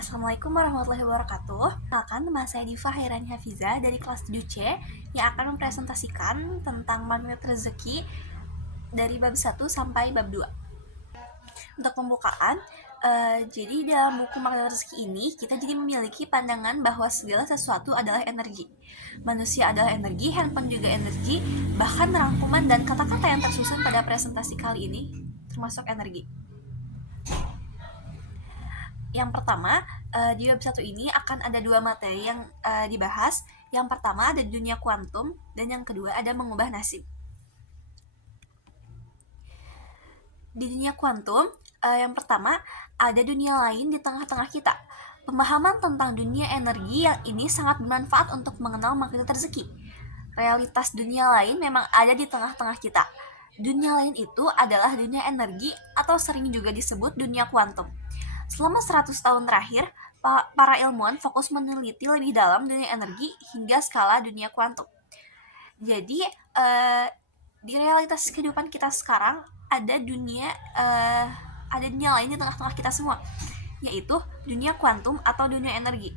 Assalamualaikum warahmatullahi wabarakatuh. Kenalkan, nama saya Diva Hairani Hafiza dari kelas 7C yang akan mempresentasikan tentang magnet rezeki dari bab 1 sampai bab 2. Untuk pembukaan, jadi dalam buku magnet rezeki ini kita jadi memiliki pandangan bahwa segala sesuatu adalah energi. Manusia adalah energi, handphone juga energi, bahkan rangkuman dan kata-kata yang tersusun pada presentasi kali ini termasuk energi. Yang pertama, di bab 1 ini akan ada dua materi yang dibahas. Yang pertama ada dunia kuantum, dan yang kedua ada mengubah nasib. Di dunia kuantum, yang pertama ada dunia lain di tengah-tengah kita. Pemahaman tentang dunia energi yang ini sangat bermanfaat untuk mengenal magnet rezeki. Realitas dunia lain memang ada di tengah-tengah kita. Dunia lain itu adalah dunia energi atau sering juga disebut dunia kuantum. Selama 100 tahun terakhir, para ilmuwan fokus meneliti lebih dalam dunia energi hingga skala dunia kuantum. Jadi, di realitas kehidupan kita sekarang ada dunia lain di tengah-tengah kita semua, yaitu dunia kuantum atau dunia energi.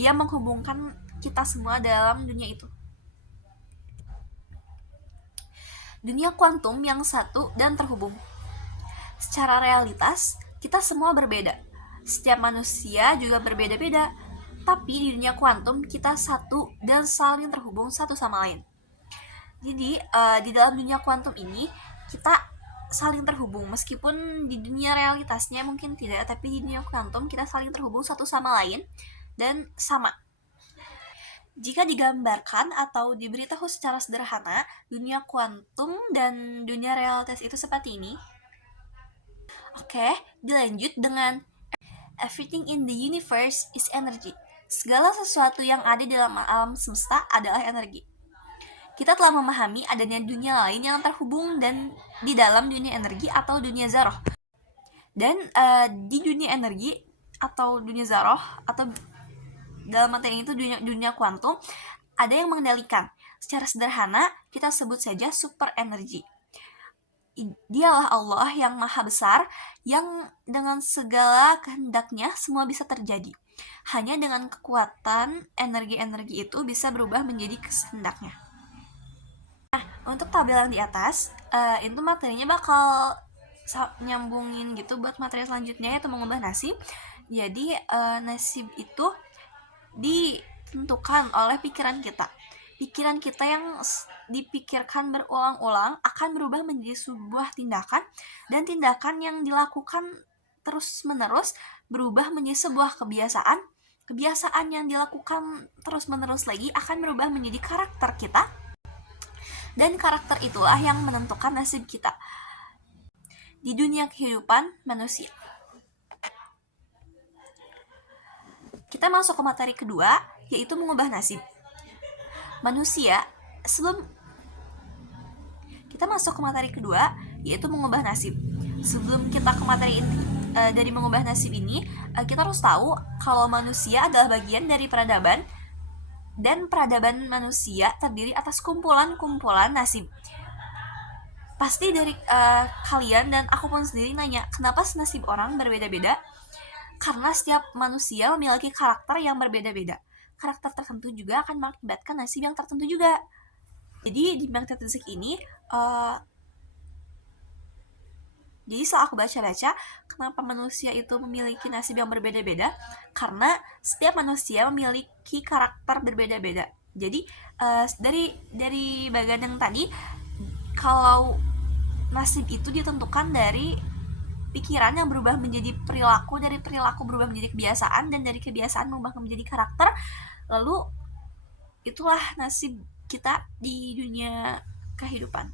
Ia menghubungkan kita semua dalam dunia itu. Dunia kuantum yang satu dan terhubung. Secara realitas, kita semua berbeda. Setiap manusia juga berbeda-beda. Tapi di dunia kuantum, kita satu dan saling terhubung satu sama lain. Jadi, di dalam dunia kuantum ini, kita saling terhubung. Meskipun di dunia realitasnya mungkin tidak, tapi di dunia kuantum kita saling terhubung satu sama lain dan sama. Jika digambarkan atau diberitahu secara sederhana, dunia kuantum dan dunia realitas itu seperti ini. Oke, dilanjut dengan everything in the universe is energy. Segala sesuatu yang ada di dalam alam semesta adalah energi. Kita telah memahami adanya dunia lain yang terhubung dan di dalam dunia energi atau dunia zaroh. Dan di dunia energi atau dunia zaroh atau dalam materi itu dunia kuantum, ada yang mengendalikan. Secara sederhana, kita sebut saja super energi. Dialah Allah yang maha besar, yang dengan segala kehendaknya semua bisa terjadi. Hanya dengan kekuatan energi-energi itu bisa berubah menjadi kehendaknya. Nah, untuk tabel yang di atas, itu materinya bakal nyambungin gitu buat materi selanjutnya, yaitu mengubah nasib. Jadi nasib itu ditentukan oleh pikiran kita. Pikiran kita yang dipikirkan berulang-ulang akan berubah menjadi sebuah tindakan, dan tindakan yang dilakukan terus-menerus berubah menjadi sebuah kebiasaan. Kebiasaan yang dilakukan terus-menerus lagi akan berubah menjadi karakter kita, dan karakter itulah yang menentukan nasib kita di dunia kehidupan manusia. Kita masuk ke materi kedua, yaitu mengubah nasib. Manusia, kita masuk ke materi kedua, yaitu mengubah nasib. Sebelum kita ke materi dari mengubah nasib ini, kita harus tahu kalau manusia adalah bagian dari peradaban, dan peradaban manusia terdiri atas kumpulan-kumpulan nasib. Pasti dari kalian dan aku pun sendiri nanya, kenapa nasib orang berbeda-beda? Karena setiap manusia memiliki karakter yang berbeda-beda. Karakter tertentu juga akan mengakibatkan nasib yang tertentu juga. Jadi di magnet rezeki ini, jadi setelah aku baca-baca, kenapa manusia itu memiliki nasib yang berbeda-beda? Karena setiap manusia memiliki karakter berbeda-beda. Jadi dari bagian yang tadi, kalau nasib itu ditentukan dari pikiran yang berubah menjadi perilaku, dari perilaku berubah menjadi kebiasaan, dan dari kebiasaan berubah menjadi karakter. Lalu itulah nasib kita di dunia kehidupan.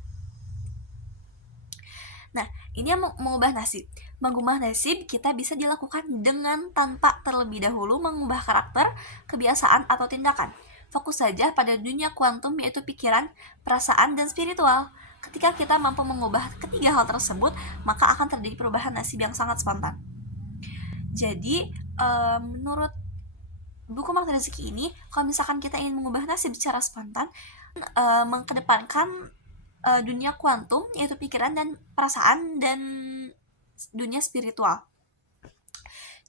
Nah, ini yang mengubah nasib. Mengubah nasib kita bisa dilakukan dengan tanpa terlebih dahulu mengubah karakter, kebiasaan, atau tindakan. Fokus saja pada dunia kuantum, yaitu pikiran, perasaan, dan spiritual. Ketika kita mampu mengubah ketiga hal tersebut, maka akan terjadi perubahan nasib yang sangat spontan. Jadi, menurut buku magnet rezeki ini, kalau misalkan kita ingin mengubah nasib secara spontan, mengkedepankan dunia kuantum, yaitu pikiran dan perasaan, dan dunia spiritual.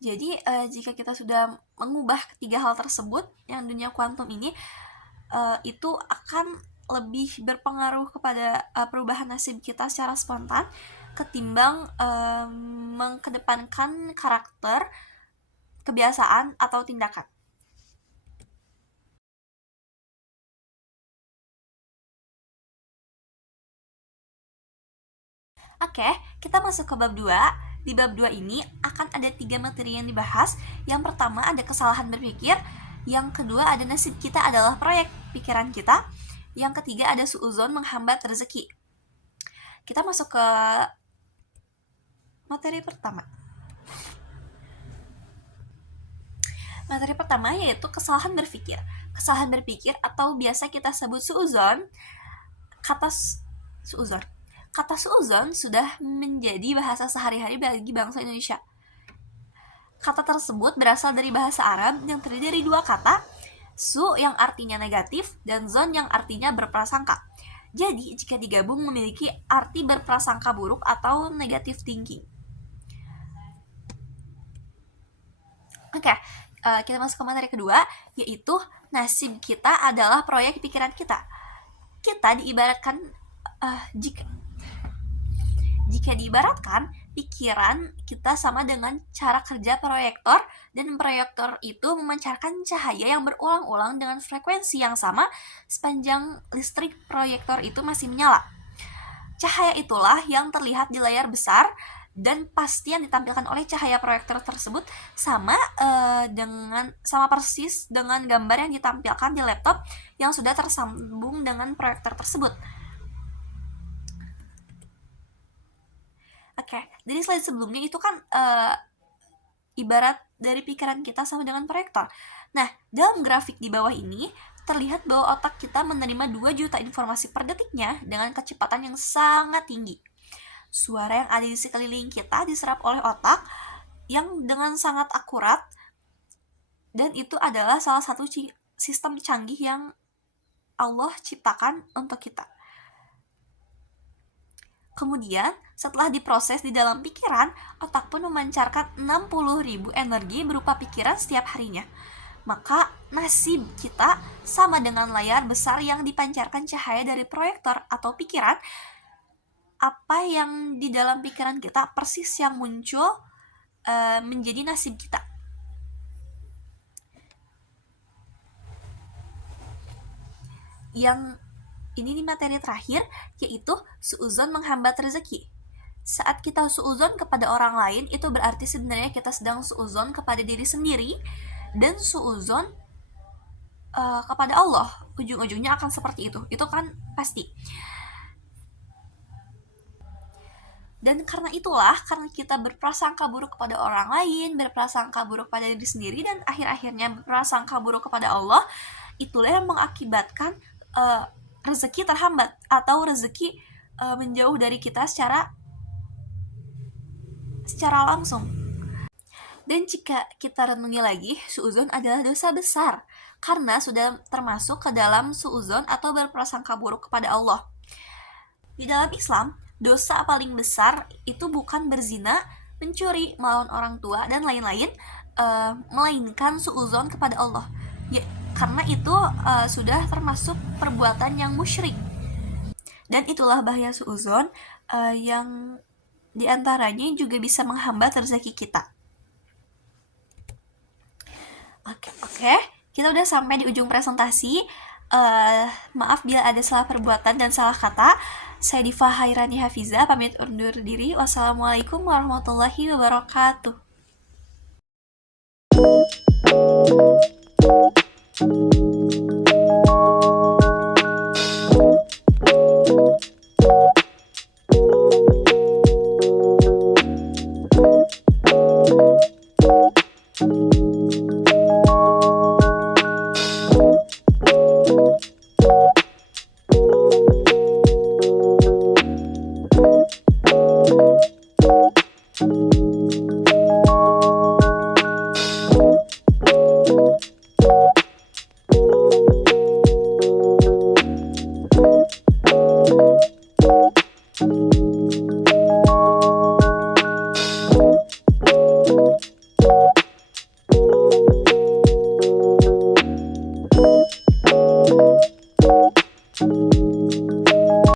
Jadi jika kita sudah mengubah ketiga hal tersebut yang dunia kuantum ini, itu akan lebih berpengaruh kepada perubahan nasib kita secara spontan ketimbang mengkedepankan karakter, kebiasaan, atau tindakan. Oke, kita masuk ke bab 2. Di bab 2 ini akan ada 3 materi yang dibahas. Yang pertama ada kesalahan berpikir, yang kedua ada nasib kita adalah proyek pikiran kita, yang ketiga ada suuzon menghambat rezeki. Kita masuk ke materi pertama. Materi pertama yaitu kesalahan berpikir. Kesalahan berpikir atau biasa kita sebut suuzon. Kata suuzon sudah menjadi bahasa sehari-hari bagi bangsa Indonesia. Kata tersebut berasal dari bahasa Arab yang terdiri dari dua kata, su yang artinya negatif dan zon yang artinya berprasangka. Jadi, jika digabung memiliki arti berprasangka buruk atau negatif thinking. Oke, kita masuk ke materi kedua, yaitu nasib kita adalah proyek pikiran kita. Kita diibaratkan, jika diibaratkan, pikiran kita sama dengan cara kerja proyektor, dan proyektor itu memancarkan cahaya yang berulang-ulang dengan frekuensi yang sama sepanjang listrik proyektor itu masih menyala. Cahaya itulah yang terlihat di layar besar, dan pasti yang ditampilkan oleh cahaya proyektor tersebut sama persis dengan gambar yang ditampilkan di laptop yang sudah tersambung dengan proyektor tersebut. Oke, dari slide sebelumnya itu kan ibarat dari pikiran kita sama dengan proyektor. Nah, dalam grafik di bawah ini terlihat bahwa otak kita menerima 2 juta informasi per detiknya dengan kecepatan yang sangat tinggi. Suara yang ada di sekeliling kita diserap oleh otak yang dengan sangat akurat, dan itu adalah salah satu sistem canggih yang Allah ciptakan untuk kita. Kemudian, setelah diproses di dalam pikiran, otak pun memancarkan 60.000 energi berupa pikiran setiap harinya. Maka, nasib kita sama dengan layar besar yang dipancarkan cahaya dari proyektor atau pikiran. Apa yang di dalam pikiran kita persis yang muncul menjadi nasib kita. Yang ini nih materi terakhir, yaitu suuzon menghambat rezeki. Saat kita suuzon kepada orang lain, itu berarti sebenarnya kita sedang suuzon kepada diri sendiri, dan suuzon kepada Allah. Ujung-ujungnya akan seperti itu. Itu kan pasti. Dan karena itulah, karena kita berprasangka buruk kepada orang lain, berprasangka buruk pada diri sendiri, dan akhir-akhirnya berprasangka buruk kepada Allah, itulah yang mengakibatkan rezeki terhambat atau rezeki menjauh dari kita secara langsung. Dan jika kita renungi lagi, suuzon adalah dosa besar karena sudah termasuk ke dalam suuzon atau berprasangka buruk kepada Allah. Di dalam Islam, dosa paling besar itu bukan berzina, mencuri, melawan orang tua, dan lain-lain, melainkan suuzon kepada Allah. Karena itu sudah termasuk perbuatan yang musyrik. Dan itulah bahaya suuzon yang diantaranya juga bisa menghambat rezeki kita. Oke, kita udah sampai di ujung presentasi. Maaf bila ada salah perbuatan dan salah kata. Saya Diva Hairani Hafiza, pamit undur diri. Wassalamualaikum warahmatullahi wabarakatuh.